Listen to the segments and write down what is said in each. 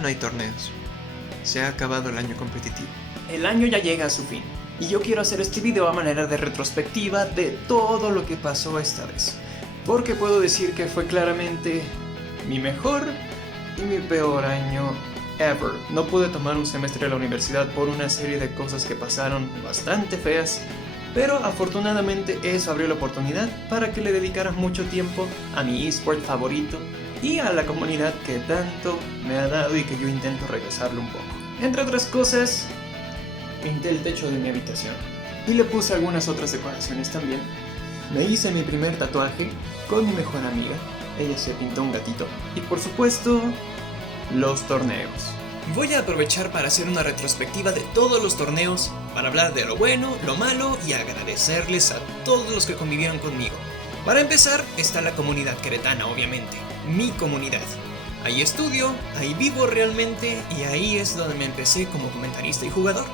no hay torneos. Se ha acabado el año competitivo. El año ya llega a su fin, y yo quiero hacer este video a manera de retrospectiva de todo lo que pasó esta vez. Porque puedo decir que fue claramente mi mejor y mi peor año ever. No pude tomar un semestre de la universidad por una serie de cosas que pasaron bastante feas, pero afortunadamente eso abrió la oportunidad para que le dedicara mucho tiempo a mi eSport favorito y a la comunidad que tanto me ha dado y que yo intento regresarle un poco. Entre otras cosas, pinté el techo de mi habitación y le puse algunas otras decoraciones también. Me hice mi primer tatuaje con mi mejor amiga, ella se pintó un gatito. Y por supuesto, los torneos. Voy a aprovechar para hacer una retrospectiva de todos los torneos, para hablar de lo bueno, lo malo y agradecerles a todos los que convivieron conmigo. Para empezar, está la comunidad queretana, obviamente, mi comunidad. Ahí estudio, ahí vivo realmente y ahí es donde me empecé como comentarista y jugador.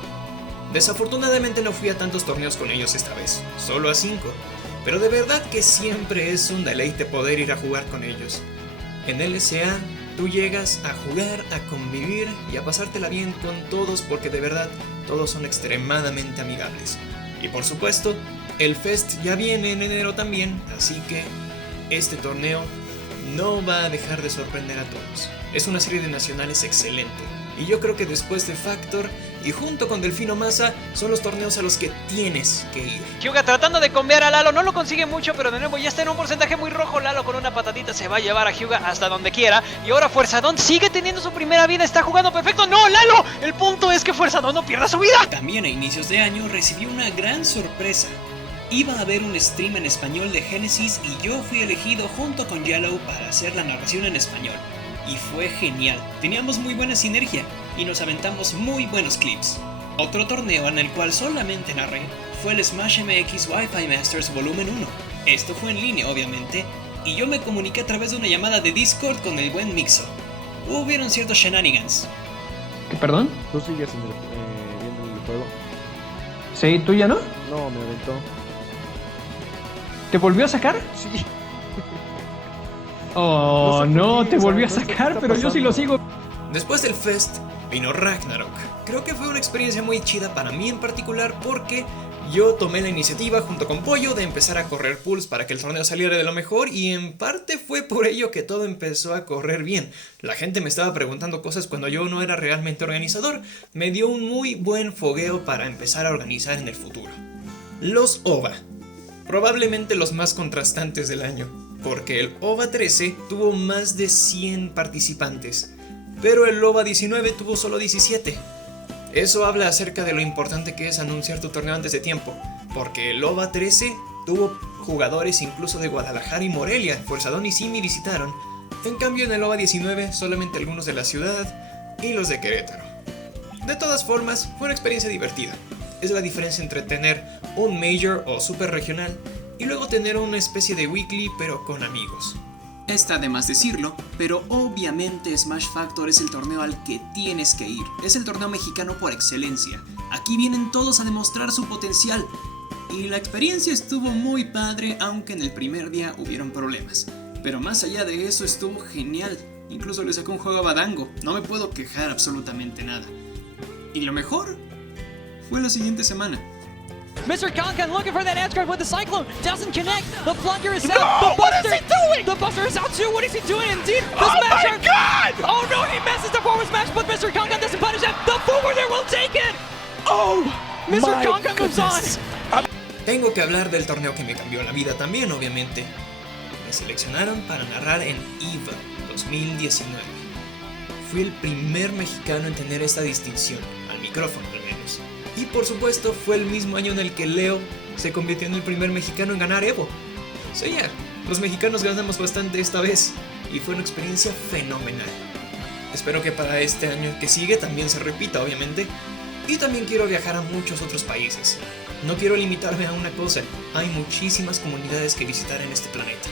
Desafortunadamente no fui a tantos torneos con ellos esta vez, solo a 5, pero de verdad que siempre es un deleite poder ir a jugar con ellos. En LCA tú llegas a jugar, a convivir y a pasártela bien con todos porque de verdad todos son extremadamente amigables. Y por supuesto, el Fest ya viene en enero también, así que este torneo no va a dejar de sorprender a todos. Es una serie de nacionales excelente. Y yo creo que después de Factor y junto con Delfino Massa son los torneos a los que tienes que ir. Hyuga tratando de combear a Lalo, no lo consigue mucho, pero de nuevo ya está en un porcentaje muy rojo. Lalo con una patadita se va a llevar a Hyuga hasta donde quiera. Y ahora Fuerzadón sigue teniendo su primera vida, está jugando perfecto. ¡No, Lalo! El punto es que Fuerzadón no pierda su vida. También a inicios de año recibí una gran sorpresa. Iba a haber un stream en español de Genesis y yo fui elegido junto con Yellow para hacer la narración en español. Y fue genial, teníamos muy buena sinergia y nos aventamos muy buenos clips. Otro torneo en el cual solamente narré fue el Smash MX Wi-Fi Masters Volumen 1. Esto fue en línea obviamente, y yo me comuniqué a través de una llamada de Discord con el buen Mixo. Hubieron ciertos shenanigans. ¿Qué, perdón? ¿Tú sigues viendo el juego? Sí, ¿tú ya no? No, me aventó. ¿Te volvió a sacar? Sí. Oh, no, te volvió a no sé qué sacar, está pero yo sí lo sigo. Después del Fest vino Ragnarok. Creo que fue una experiencia muy chida para mí en particular porque yo tomé la iniciativa junto con Pollo de empezar a correr pools para que el torneo saliera de lo mejor y en parte fue por ello que todo empezó a correr bien. La gente me estaba preguntando cosas cuando yo no era realmente organizador. Me dio un muy buen fogueo para empezar a organizar en el futuro. Los OVA. Probablemente los más contrastantes del año, porque el OVA 13 tuvo más de 100 participantes, pero el OVA 19 tuvo solo 17. Eso habla acerca de lo importante que es anunciar tu torneo antes de tiempo, porque el OVA 13 tuvo jugadores incluso de Guadalajara y Morelia, Fuerzadón y Simi visitaron. En cambio en el OVA 19 solamente algunos de la ciudad y los de Querétaro. De todas formas, fue una experiencia divertida. Es la diferencia entre tener un Major o Super Regional y luego tener una especie de Weekly pero con amigos. Está de más decirlo, pero obviamente Smash Factor es el torneo al que tienes que ir. Es el torneo mexicano por excelencia. Aquí vienen todos a demostrar su potencial. Y la experiencia estuvo muy padre, aunque en el primer día hubieron problemas. Pero más allá de eso estuvo genial. Incluso le sacó un juego a Badango. No me puedo quejar absolutamente nada. Y lo mejor fue la siguiente semana. Mr. Kankan looking for that edge guard with the Cyclone. Doesn't connect. The plunger is No, out. The what Buster, is he doing? The Buster is out too. What is he doing? Indeed, the Oh Smasher. my God! Oh no, he messes the forward smash, but Mr. Kankan doesn't punish him. The forward there will take it. Oh, Mr. my Kankan moves on. goodness. Tengo que hablar del torneo que me cambió la vida también, obviamente. Me seleccionaron para narrar en EVA 2019. Fui el primer mexicano en tener esta distinción, al micrófono al menos. Y por supuesto fue el mismo año en el que Leo se convirtió en el primer mexicano en ganar Evo. Sí, ya, los mexicanos ganamos bastante esta vez y fue una experiencia fenomenal. Espero que para este año que sigue también se repita, obviamente. Y también quiero viajar a muchos otros países. No quiero limitarme a una cosa, hay muchísimas comunidades que visitar en este planeta.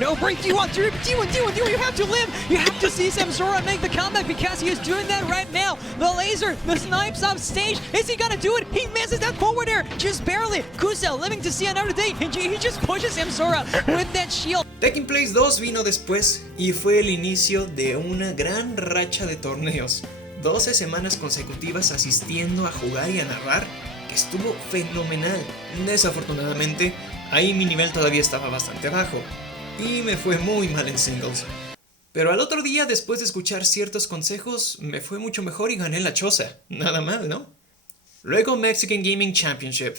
No break. D1, you have to live. You have to see Samsora make the comeback because he is doing that right now. The laser, the snipes off stage. Is he gonna do it? He misses that forward air, just barely. Kusel living to see another day, and he just pushes Samsora with that shield. Tekken Place 2 vino después y fue el inicio de una gran racha de torneos. 12 semanas consecutivas asistiendo a jugar y a narrar, que estuvo fenomenal. Desafortunadamente, ahí mi nivel todavía estaba bastante bajo y me fue muy mal en singles. Pero al otro día, después de escuchar ciertos consejos, me fue mucho mejor y gané la choza. Nada mal, ¿no? Luego Mexican Gaming Championship.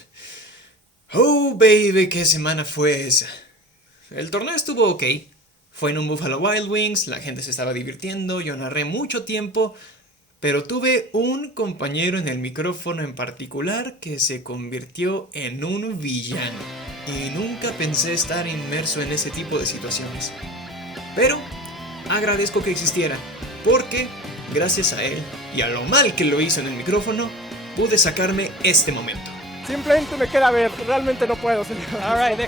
Oh baby, qué semana fue esa. El torneo estuvo ok. Fue en un Buffalo Wild Wings, la gente se estaba divirtiendo, yo narré mucho tiempo, pero tuve un compañero en el micrófono en particular que se convirtió en un villano. Y nunca pensé estar inmerso en ese tipo de situaciones. Pero agradezco que existiera, porque gracias a él y a lo mal que lo hizo en el micrófono, pude sacarme este momento. Simplemente me queda ver, realmente no puedo, señor. Alright, No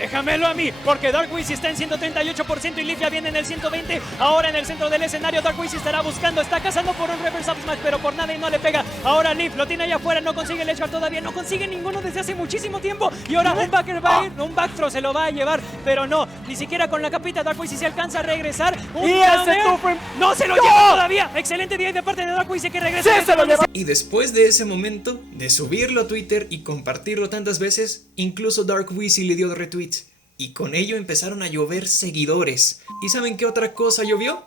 déjamelo a mí, porque Dark Wiz está en 138% y Leaf ya viene en el 120%. Ahora en el centro del escenario Dark Wiz estará buscando, está cazando por un reverse up smash, pero por nada y no le pega. Ahora Leaf lo tiene allá afuera, no consigue el edge guard todavía, no consigue ninguno desde hace muchísimo tiempo. Y ahora un backer va a ir, un back throw se lo va a llevar, pero no, ni siquiera con la capita Dark Wiz si se alcanza a regresar. Y ese tufo no se lo lleva todavía. Excelente día de parte de Dark Wiz que regresa. Sí, se lo lleva. Y después de ese momento, de subirlo a Twitter y compartirlo tantas veces, incluso Dark Wheezy le dio retweet. Y con ello empezaron a llover seguidores. ¿Y saben qué otra cosa llovió?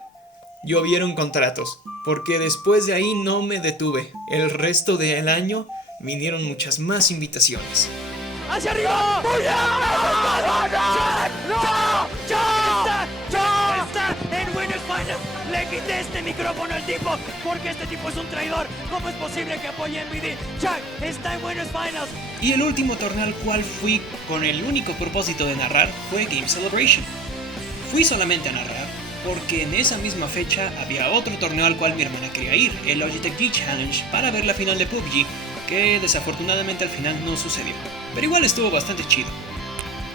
Llovieron contratos. Porque después de ahí no me detuve. El resto del año vinieron muchas más invitaciones. ¡Hacia arriba! ¡Está en Winners Finals! Le quité este micrófono al tipo porque este tipo es un traidor. ¿Cómo es posible que apoye a MVD? Jack está en Winners Finals. Y el último torneo al cual fui con el único propósito de narrar fue Game Celebration. Fui solamente a narrar porque en esa misma fecha había otro torneo al cual mi hermana quería ir, el Logitech G Challenge, para ver la final de PUBG, que desafortunadamente al final no sucedió. Pero igual estuvo bastante chido.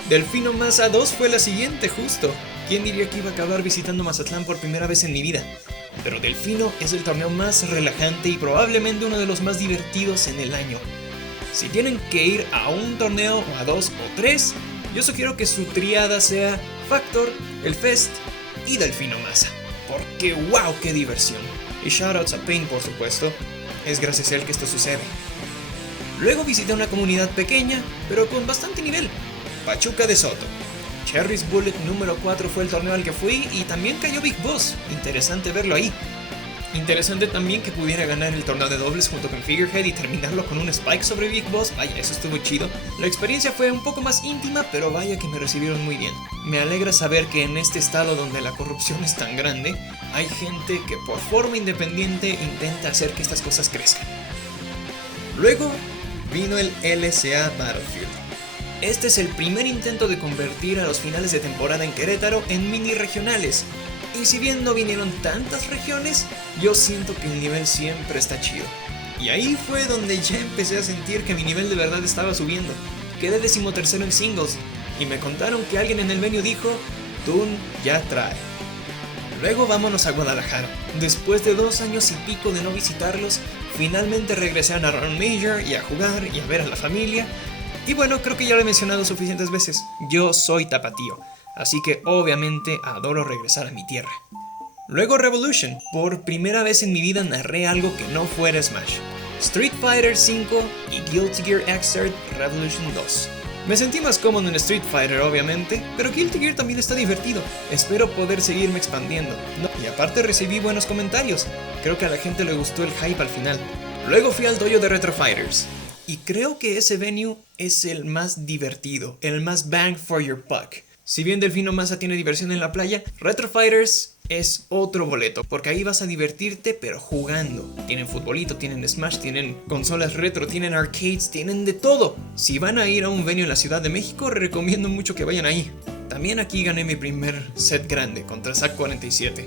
Delfino Maza 2 fue la siguiente, justo. ¿Quién diría que iba a acabar visitando Mazatlán por primera vez en mi vida? Pero Delfino es el torneo más relajante y probablemente uno de los más divertidos en el año. Si tienen que ir a un torneo, o a 2 o 3, yo sugiero que su triada sea Factor, el Fest y Delfino Maza. Porque wow, qué diversión. Y shoutouts a Pain, por supuesto. Es gracias a él que esto sucede. Luego visité una comunidad pequeña, pero con bastante nivel. Pachuca de Soto. Cherry's Bullet número 4 fue el torneo al que fui y también cayó Big Boss. Interesante verlo ahí. Interesante también que pudiera ganar el torneo de dobles junto con Figurehead y terminarlo con un spike sobre Big Boss. Vaya, eso estuvo chido. La experiencia fue un poco más íntima, pero vaya que me recibieron muy bien. Me alegra saber que en este estado donde la corrupción es tan grande, hay gente que por forma independiente intenta hacer que estas cosas crezcan. Luego vino el LCA Battlefield. Este es el primer intento de convertir a los finales de temporada en Querétaro en mini regionales. Y si bien no vinieron tantas regiones, yo siento que el nivel siempre está chido. Y ahí fue donde ya empecé a sentir que mi nivel de verdad estaba subiendo. Quedé 13º en singles y me contaron que alguien en el venue dijo, Toon ya trae. Luego vámonos a Guadalajara. Después de 2 años y pico de no visitarlos, finalmente regresé a narrar un Major y a jugar y a ver a la familia. Y bueno, creo que ya lo he mencionado suficientes veces. Yo soy tapatío, así que obviamente adoro regresar a mi tierra. Luego Revolution. Por primera vez en mi vida narré algo que no fuera Smash. Street Fighter V y Guilty Gear Xrd Revolution 2. Me sentí más cómodo en Street Fighter obviamente, pero Guilty Gear también está divertido. Espero poder seguirme expandiendo. Y aparte recibí buenos comentarios. Creo que a la gente le gustó el hype al final. Luego fui al dojo de Retro Fighters. Y creo que ese venue es el más divertido, el más bang for your buck. Si bien Delfino Maza tiene diversión en la playa, Retro Fighters es otro boleto, porque ahí vas a divertirte pero jugando. Tienen futbolito, tienen Smash, tienen consolas retro, tienen arcades, tienen de todo. Si van a ir a un venue en la Ciudad de México, recomiendo mucho que vayan ahí. También aquí gané mi primer set grande contra Zack 47.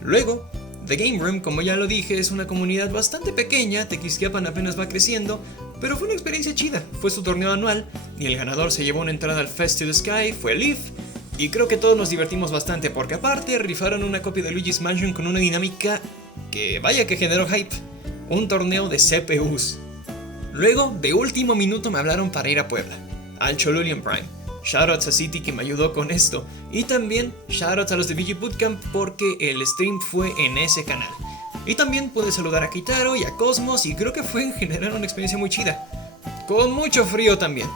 Luego, The Game Room, como ya lo dije, es una comunidad bastante pequeña, Tequisquiapan apenas va creciendo, pero fue una experiencia chida. Fue su torneo anual y el ganador se llevó una entrada al Fest to the Sky, fue Leaf, Y creo que todos nos divertimos bastante porque aparte rifaron una copia de Luigi's Mansion con una dinámica que vaya que generó hype. Un torneo de CPUs. Luego, de último minuto me hablaron para ir a Puebla, al Chololian Prime. Shoutouts a City que me ayudó con esto. Y también shoutouts a los de VG Bootcamp porque el stream fue en ese canal. Y también pude saludar a Kitaro y a Cosmos y creo que fue en general una experiencia muy chida. Con mucho frío también.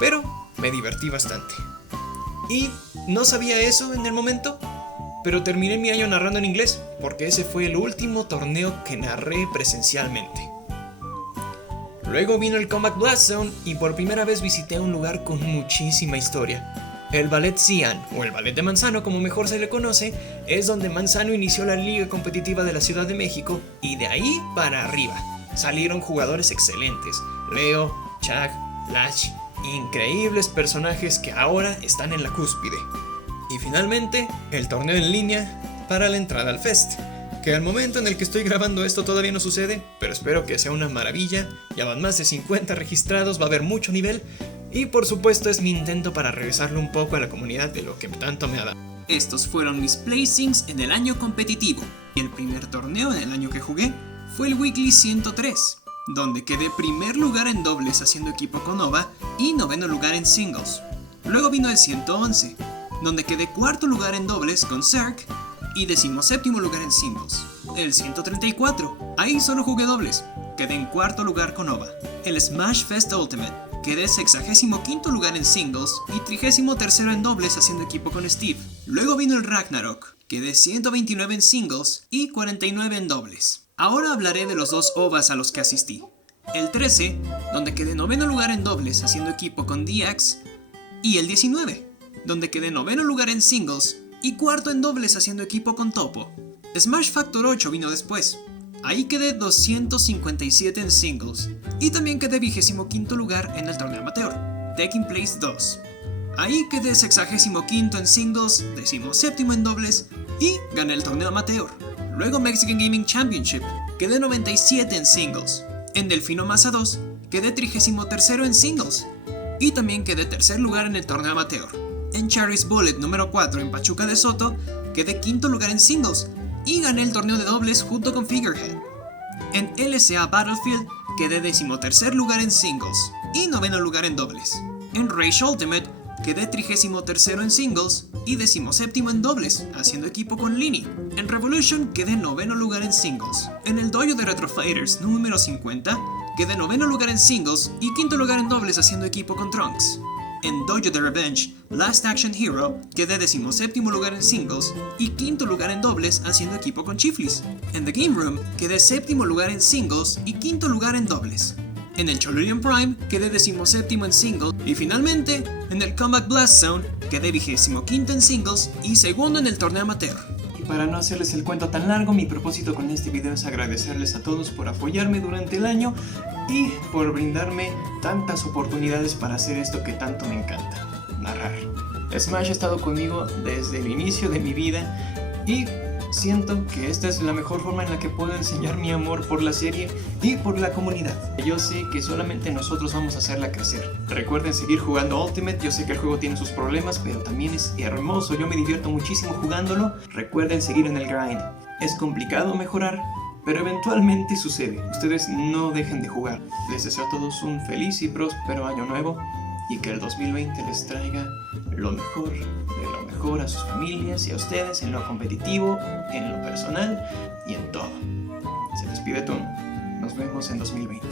Pero me divertí bastante. Y no sabía eso en el momento, pero terminé mi año narrando en inglés, porque ese fue el último torneo que narré presencialmente. Luego vino el Comeback Blast Zone y por primera vez visité un lugar con muchísima historia. El Ballet Xi'an, o el Ballet de Manzano como mejor se le conoce, es donde Manzano inició la liga competitiva de la Ciudad de México y de ahí para arriba. Salieron jugadores excelentes, Leo, Chuck, Lash, increíbles personajes que ahora están en la cúspide. Y finalmente, el torneo en línea para la entrada al Fest, que al momento en el que estoy grabando esto todavía no sucede, pero espero que sea una maravilla. Ya van más de 50 registrados, va a haber mucho nivel y por supuesto es mi intento para regresarle un poco a la comunidad de lo que tanto me ha dado. Estos fueron mis placings en el año competitivo, y el primer torneo en el año que jugué fue el Weekly 103, donde quedé primer lugar en dobles haciendo equipo con Nova y noveno lugar en singles. Luego vino el 111, donde quedé cuarto lugar en dobles con Zerk y 17º lugar en singles. El 134, ahí solo jugué dobles, quedé en cuarto lugar con Nova. El Smash Fest Ultimate, quedé 65º lugar en singles y 33º en dobles haciendo equipo con Steve. Luego vino el Ragnarok, quedé 129 en singles y 49 en dobles. Ahora hablaré de los dos OVAs a los que asistí. El 13, donde quedé noveno lugar en dobles haciendo equipo con DX, y el 19, donde quedé noveno lugar en singles y cuarto en dobles haciendo equipo con Topo. Smash Factor 8 vino después. Ahí quedé 257 en singles y también quedé 25º lugar en el torneo amateur, Taking Place 2. Ahí quedé 65º en singles, 17º en dobles y gané el torneo amateur. Luego Mexican Gaming Championship, quedé 97 en singles. En Delfino Masa 2, quedé 33º en singles y también quedé tercer lugar en el torneo amateur. En Charis Bullet número 4 en Pachuca de Soto, quedé quinto lugar en singles y gané el torneo de dobles junto con Figurehead. En LCA Battlefield, quedé 13º lugar en singles y noveno lugar en dobles. En Rage Ultimate, quedé 33º en singles y 17º en dobles, haciendo equipo con Lini. En Revolution, quedé noveno lugar en singles. En el dojo de Retro Fighters número 50, quedé noveno lugar en singles y quinto lugar en dobles haciendo equipo con Trunks. En Dojo de Revenge, Last Action Hero, quedé 17º lugar en singles y quinto lugar en dobles haciendo equipo con Chiflis. En The Game Room, quedé 7º lugar en singles y quinto lugar en dobles. En el Chololian Prime, quedé 17º en singles y finalmente, en el Comeback Blast Zone, quedé 25º en singles y segundo en el torneo amateur. Y para no hacerles el cuento tan largo, mi propósito con este video es agradecerles a todos por apoyarme durante el año y por brindarme tantas oportunidades para hacer esto que tanto me encanta, narrar. Smash ha estado conmigo desde el inicio de mi vida y siento que esta es la mejor forma en la que puedo enseñar mi amor por la serie y por la comunidad. Yo sé que solamente nosotros vamos a hacerla crecer. Recuerden seguir jugando Ultimate, yo sé que el juego tiene sus problemas, pero también es hermoso, yo me divierto muchísimo jugándolo. Recuerden seguir en el grind. Es complicado mejorar, pero eventualmente sucede. Ustedes no dejen de jugar. Les deseo a todos un feliz y próspero año nuevo y que el 2020 les traiga lo mejor de lo mejor a sus familias y a ustedes en lo competitivo, en lo personal y en todo. Se despide Toon. Nos vemos en 2020.